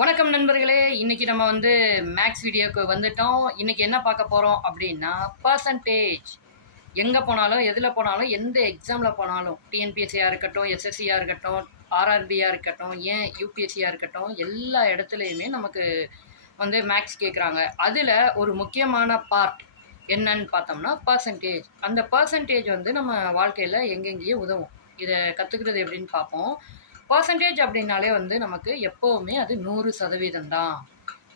வணக்கம் நண்பர்களே. இன்னைக்கு நம்ம வந்து மேக்ஸ் வீடியோக்கு வந்துட்டோம். இன்னைக்கு என்ன பார்க்க போறோம் அப்படின்னா, பர்சன்டேஜ். எங்க போனாலும், எதுல போனாலும், எந்த எக்ஸாம்ல போனாலும், டிஎன்பிஎஸ்சியா இருக்கட்டும், எஸ்எஸ்சியா இருக்கட்டும், ஆர்ஆர்பியா இருக்கட்டும், ஏன் யூபிஎஸ்சியா இருக்கட்டும், எல்லா இடத்துலையுமே நமக்கு வந்து மேக்ஸ் கேட்குறாங்க. அதில் ஒரு முக்கியமான பார்ட் என்னன்னு பார்த்தோம்னா பர்சன்டேஜ். அந்த பர்சன்டேஜ் வந்து நம்ம வாழ்க்கையில் எங்கெங்கேயே உதவும். இதை கற்றுக்கிறது எப்படின்னு பார்ப்போம். பர்சன்டேஜ் அப்படின்னாலே வந்து நமக்கு எப்போவுமே அது 100% தான்.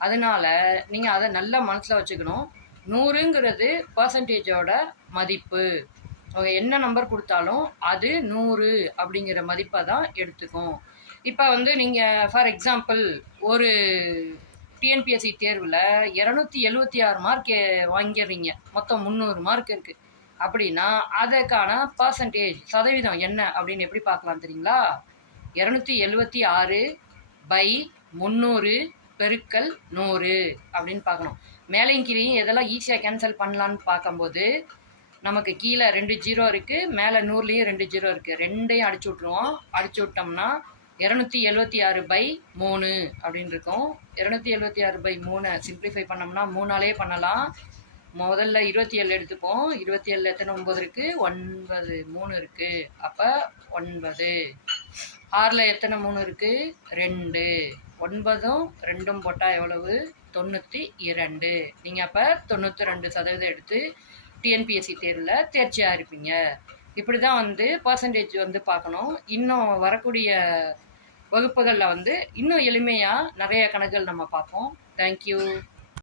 அதனால் நீங்கள் அதை நல்லா மனசில் வச்சுக்கணும். 100ங்கிறது பர்சன்டேஜோட மதிப்பு. அவங்க என்ன நம்பர் கொடுத்தாலும் அது 100 அப்படிங்கிற மதிப்பை தான் எடுத்துக்கும். இப்போ வந்து நீங்கள் ஃபார் எக்ஸாம்பிள் ஒரு டிஎன்பிஎஸ்சி தேர்வில் 276 மார்க் வாங்கிடுறீங்க. மொத்தம் 300 மார்க் இருக்குது அப்படின்னா அதுக்கான பர்சன்டேஜ் சதவீதம் என்ன அப்படின்னு எப்படி பார்க்கலாம் தெரியுங்களா? 276 பை 300 பெருக்கல் 100 அப்படின்னு பார்க்கணும். மேலையும் கீழையும் எதெல்லாம் ஈஸியாக கேன்சல் பண்ணலான்னு பார்க்கும்போது நமக்கு கீழே 2 ஜீரோ இருக்குது, மேலே 100லேயும் 2 ஜீரோ இருக்குது. ரெண்டையும் அடிச்சு விட்ருவோம். அடிச்சு விட்டோம்னா 276 பை 3 அப்படின்னு இருக்கும். 276 பை 3 சிம்பிளிஃபை பண்ணோம்னா 3ஆலே பண்ணலாம். முதல்ல 27 எடுத்துப்போம். 27 எத்தனை 9 இருக்குது, 9 3 இருக்குது. அப்போ 9. 6ல் எத்தனை 3 இருக்குது, 2. 9ம் 2ம் போட்டால் எவ்வளவு, 92. நீங்கள் அப்போ 92% எடுத்து டிஎன்பிஎஸ்சி தேர்வில் தேர்ச்சியாக இருப்பீங்க. இப்படி தான் வந்து பர்சன்டேஜ் வந்து பார்க்கணும். இன்னும் வரக்கூடிய வகுப்புகளில் வந்து இன்னும் எளிமையாக நிறைய கணக்குகள் நம்ம பார்ப்போம். தேங்க்யூ.